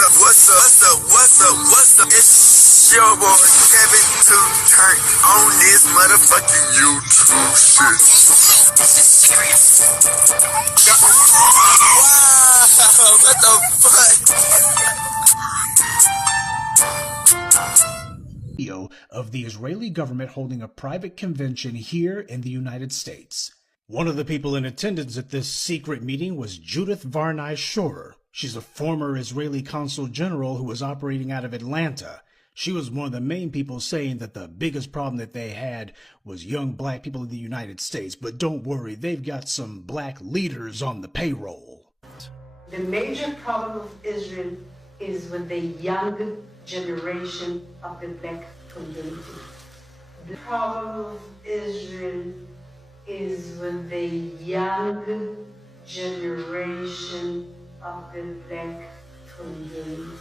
What's up? It's your boy Kevin to turn on this motherfucking YouTube shit. This is serious. Wow, what the fuck? Video of the Israeli government holding a private convention here in the United States. One of the people in attendance at this secret meeting was Judith Varney Shorer. She's a former Israeli consul general who was operating out of Atlanta. She was one of the main people saying that the biggest problem that they had was young black people in the United States. But don't worry, they've got some black leaders on the payroll. The major problem of Israel is with the young generation of the black community. The problem of Israel is with the young generation of the black community.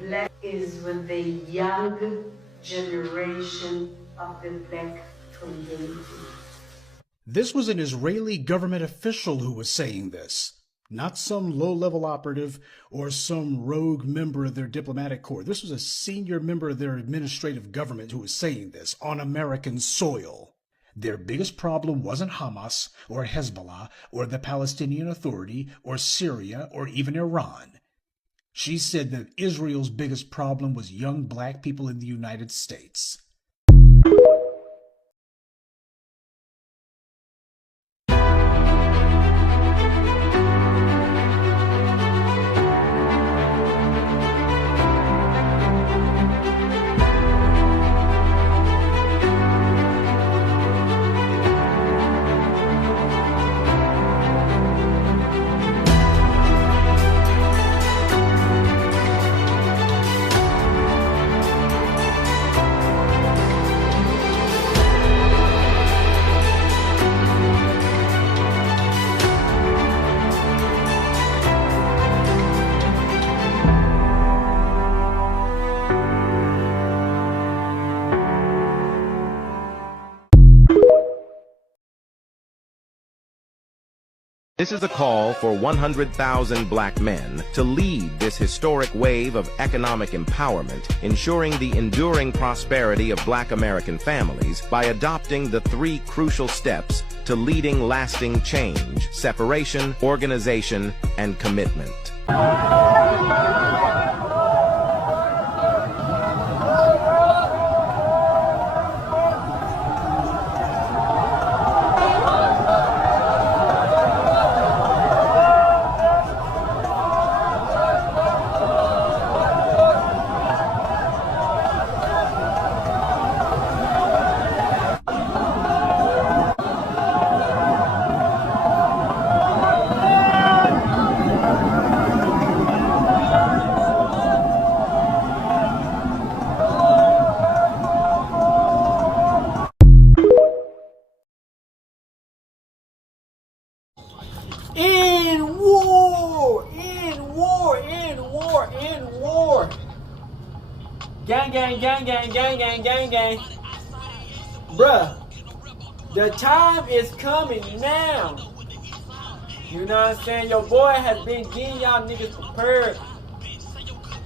Black is with the young generation of the black community. This was an Israeli government official who was saying this, not some low-level operative or some rogue member of their diplomatic corps. This was a senior member of their administrative government who was saying this on American soil. Their biggest problem wasn't Hamas or Hezbollah or the Palestinian Authority or Syria or even Iran. She said that Israel's biggest problem was young black people in the United States. This is a call for 100,000 black men to lead this historic wave of economic empowerment, ensuring the enduring prosperity of black American families by adopting the 3 crucial steps to leading lasting change: separation, organization, and commitment. In war! In war! In war! In war! Gang, gang, gang, gang, gang, gang, gang, gang. Bruh, the time is coming now. You know what I'm saying? Your boy has been getting y'all niggas prepared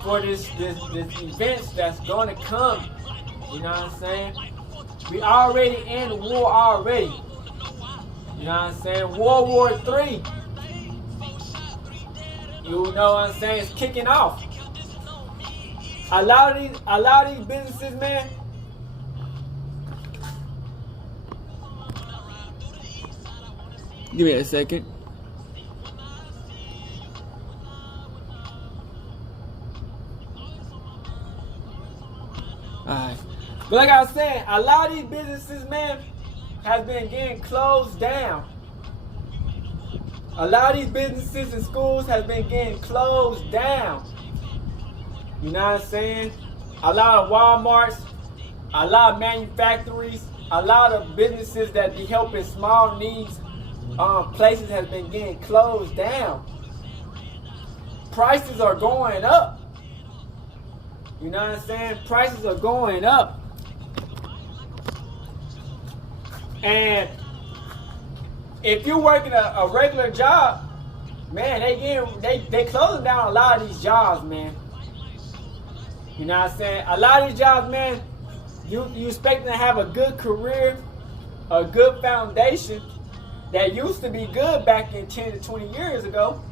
for this events that's gonna come. You know what I'm saying? We already in war already. You know what I'm saying? World War III. You know what I'm saying? It's kicking off. A lot of these businesses, man. Give me a second. Alright. But like I was saying, a lot of these businesses, man, has been getting closed down. A lot of these businesses and schools has been getting closed down. You know what I'm saying? A lot of Walmarts, a lot of manufacturers, a lot of businesses that be helping small needs places has been getting closed down. Prices are going up. You know what I'm saying? Prices are going up. And if you're working a regular job, man, they closing down a lot of these jobs, man. You know what I'm saying? A lot of these jobs, man, you expect them to have a good career, a good foundation that used to be good back in 10 to 20 years ago,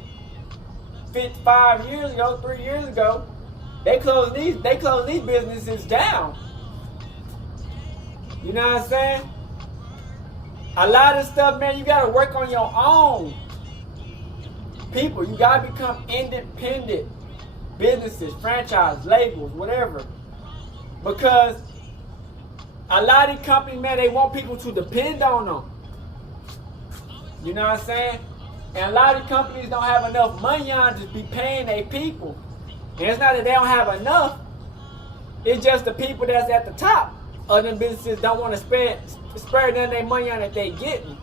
55 years ago, 3 years ago. They close these businesses down. You know what I'm saying? A lot of stuff, man, you gotta work on your own. People, you gotta become independent. Businesses, franchise, labels, whatever. Because a lot of these companies, man, they want people to depend on them. You know what I'm saying? And a lot of companies don't have enough money on to be paying their people. And it's not that they don't have enough. It's just the people that's at the top of them businesses don't want to spare none of their money on that they getting.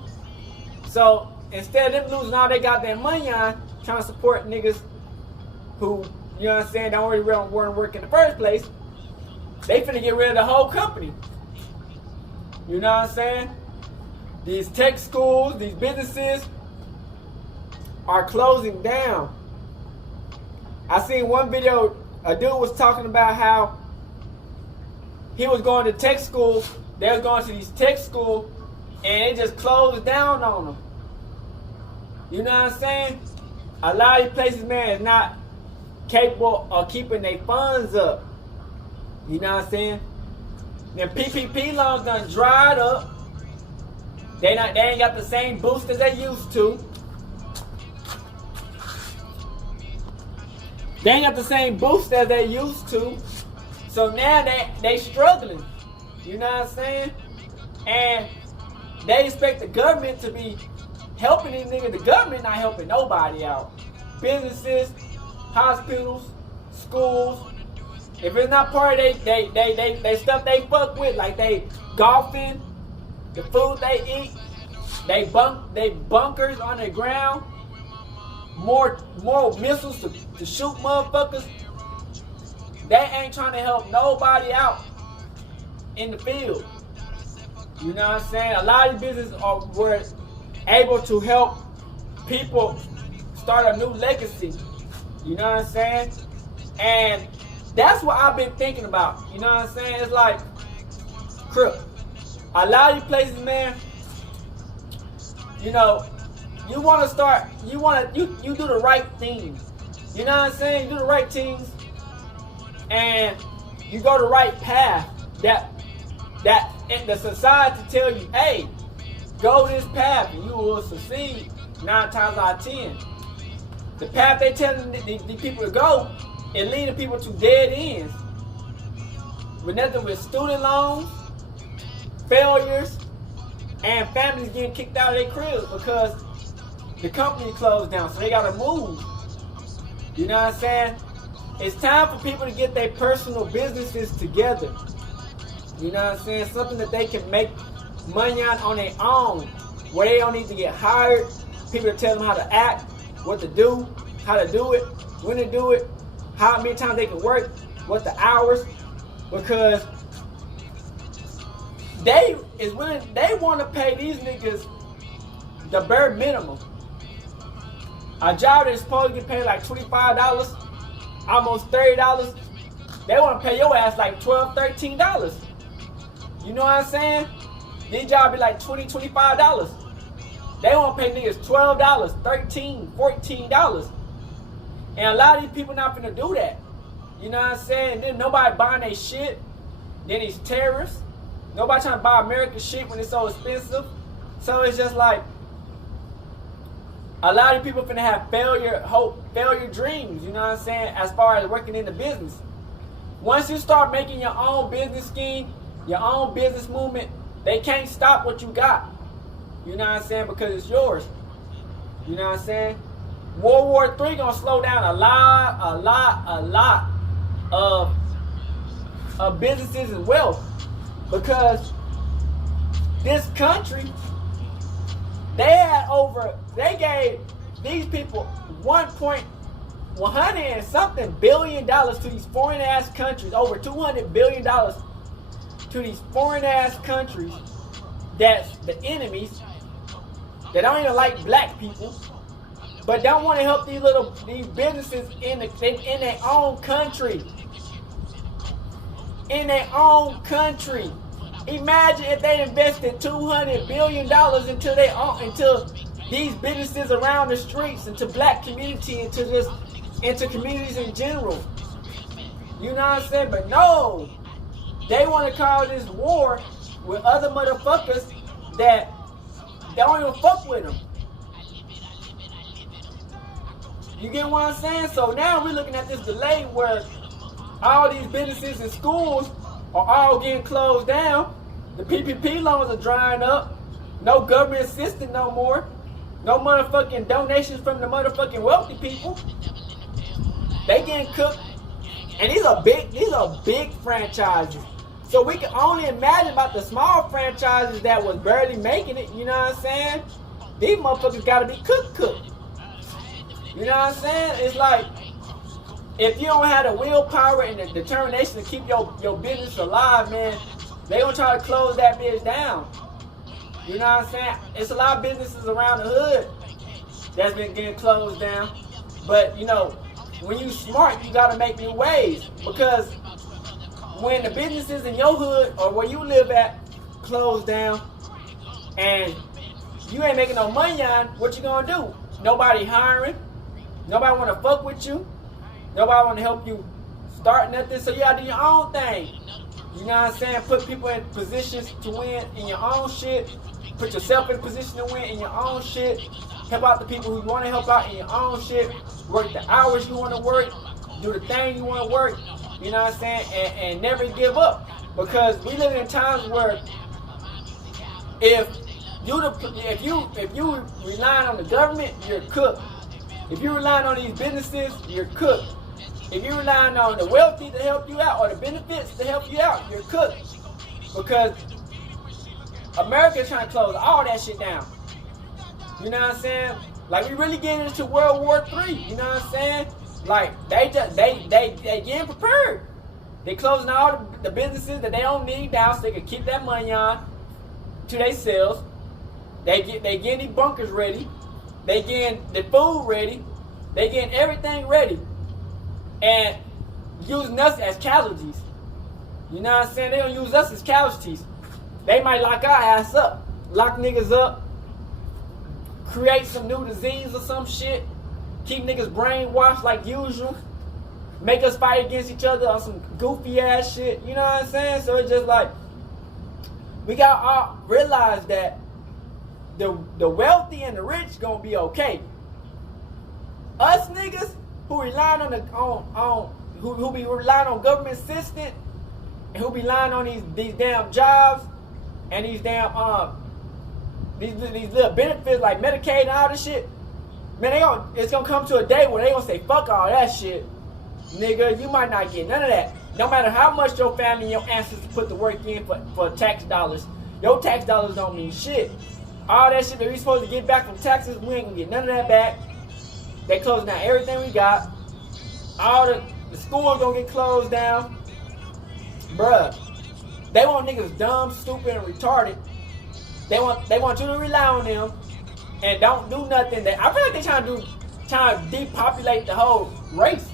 So instead of them losing all they got their money on, trying to support niggas who, you know what I'm saying, don't really want to work in the first place, they finna get rid of the whole company. You know what I'm saying? These tech schools, these businesses are closing down. I seen one video, a dude was talking about how he was going to tech school, they was going to these tech schools, and it just closed down on them. You know what I'm saying? A lot of these places, man, is not capable of keeping their funds up. You know what I'm saying? Them PPP loans done dried up. They ain't got the same boost as they used to. They ain't got the same boost as they used to. So now they struggling. You know what I'm saying? And they expect the government to be helping these niggas. The government not helping nobody out. Businesses, hospitals, schools. If it's not part of they stuff they fuck with, like they golfing, the food they eat, they bunkers on the ground, more missiles to shoot motherfuckers. They ain't trying to help nobody out in the field. You know what I'm saying? A lot of businesses were able to help people start a new legacy. You know what I'm saying? And that's what I've been thinking about. You know what I'm saying? It's like, Crip, a lot of these places, man, you know, you want to start, you do the right things. You know what I'm saying? You do the right things, and you go the right path. That the society tell you, hey, go this path and you will succeed 9 times out of 10. The path they telling the people to go is leading people to dead ends. With nothing with student loans, failures, and families getting kicked out of their cribs because the company closed down, so they gotta move. You know what I'm saying? It's time for people to get their personal businesses together. You know what I'm saying? Something that they can make money on their own, where they don't need to get hired. People to tell them how to act, what to do, how to do it, when to do it, how many times they can work, what the hours, because they want to pay these niggas the bare minimum. A job that's supposed to get paid like $25, almost $30, they want to pay your ass like $12, $13. You know what I'm saying? These jobs be like $20, $25. They want to pay niggas $12, $13, $14. And a lot of these people not finna do that. You know what I'm saying? Then nobody buying their shit. Then these tariffs. Nobody trying to buy American shit when it's so expensive. So it's just like, a lot of people finna have failure dreams, you know what I'm saying, as far as working in the business. Once you start making your own business scheme, your own business movement, they can't stop what you got. You know what I'm saying? Because it's yours. You know what I'm saying? World War III gonna slow down a lot of businesses and wealth. Because this country, they gave these people $100 and something billion to these foreign ass countries, over $200 billion to these foreign ass countries that's the enemies, that don't even like black people. but don't want to help these businesses in their own country. In their own country. Imagine if they invested $200 billion into these businesses around the streets, into black community, into communities in general. You know what I'm saying? But no, they want to cause this war with other motherfuckers that don't even fuck with them. You get what I'm saying? So now we're looking at this delay where all these businesses and schools are all getting closed down. The PPP loans are drying up. No government assistance no more. No motherfucking donations from the motherfucking wealthy people. They getting cooked. And these are big franchises. So we can only imagine about the small franchises that was barely making it, you know what I'm saying? These motherfuckers gotta be cooked. You know what I'm saying? It's like, if you don't have the willpower and the determination to keep your business alive, man, they gonna try to close that bitch down. You know what I'm saying? It's a lot of businesses around the hood that's been getting closed down. But, you know, when you smart, you gotta make new ways. Because when the businesses in your hood or where you live at close down and you ain't making no money on, what you gonna do? Nobody hiring. Nobody wanna fuck with you. Nobody wanna help you start nothing. So you gotta do your own thing. You know what I'm saying? Put people in positions to win in your own shit. Put yourself in a position to win in your own shit. Help out the people who you want to help out in your own shit. Work the hours you want to work. Do the thing you want to work. You know what I'm saying? And never give up. Because we live in times where if you relying on the government, you're cooked. If you relying on these businesses, you're cooked. If you're relying on the wealthy to help you out or the benefits to help you out, you're cooked. Because America's trying to close all that shit down. You know what I'm saying? Like, we really getting into World War III. You know what I'm saying? Like, they getting prepared. They closing all the businesses that they don't need now so they can keep that money on to themselves. They getting these bunkers ready. They getting the food ready. They getting everything ready. And using us as casualties. You know what I'm saying? They don't use us as casualties. They might lock our ass up. Lock niggas up. Create some new disease or some shit. Keep niggas brainwashed like usual. Make us fight against each other on some goofy ass shit. You know what I'm saying? So it's just like, we gotta realize that the wealthy and the rich gonna be okay. Us niggas who relying who be relying on government assistance and who be relying on these damn jobs and these damn these little benefits like Medicaid and all this shit, man, it's gonna come to a day where they gonna say fuck all that shit, nigga. You might not get none of that. No matter how much your family and your ancestors put the work in for tax dollars, your tax dollars don't mean shit. All that shit that we supposed to get back from taxes, we ain't gonna get none of that back. They closing down everything we got. All the schools gonna get closed down. Bruh. They want niggas dumb, stupid, and retarded. They want you to rely on them and don't do nothing. I feel like they trying to depopulate the whole race,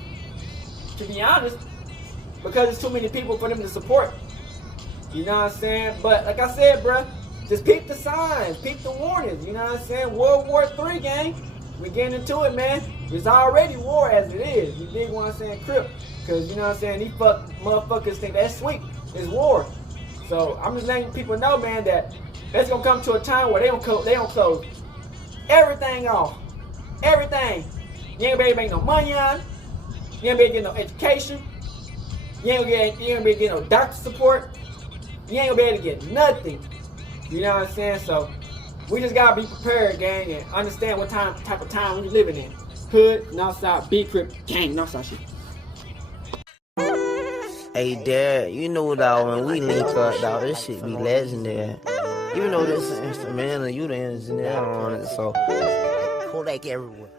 to be honest. Because there's too many people for them to support. You know what I'm saying? But like I said, bruh, just peep the signs, peep the warnings. You know what I'm saying? World War III, gang. We getting into it, man. It's already war as it is. You dig what I'm saying? Crip. Because, you know what I'm saying, these motherfuckers think that's sweet. It's war. So, I'm just letting people know, man, that it's going to come to a time where they don't close everything off. Everything. You ain't gonna be able to make no money on. You ain't gonna be able to get no education. You ain't gonna be able to get no doctor support. You ain't gonna be able to get nothing. You know what I'm saying? So, we just gotta be prepared, gang, and understand what type of time we living in. Hood, Northside, big crip, gang, Northside shit. Hey, Dad, you know, dog, when we link up, dog, this shit be legendary. You know this instrumental, you the engineer on it, so Kodak everywhere.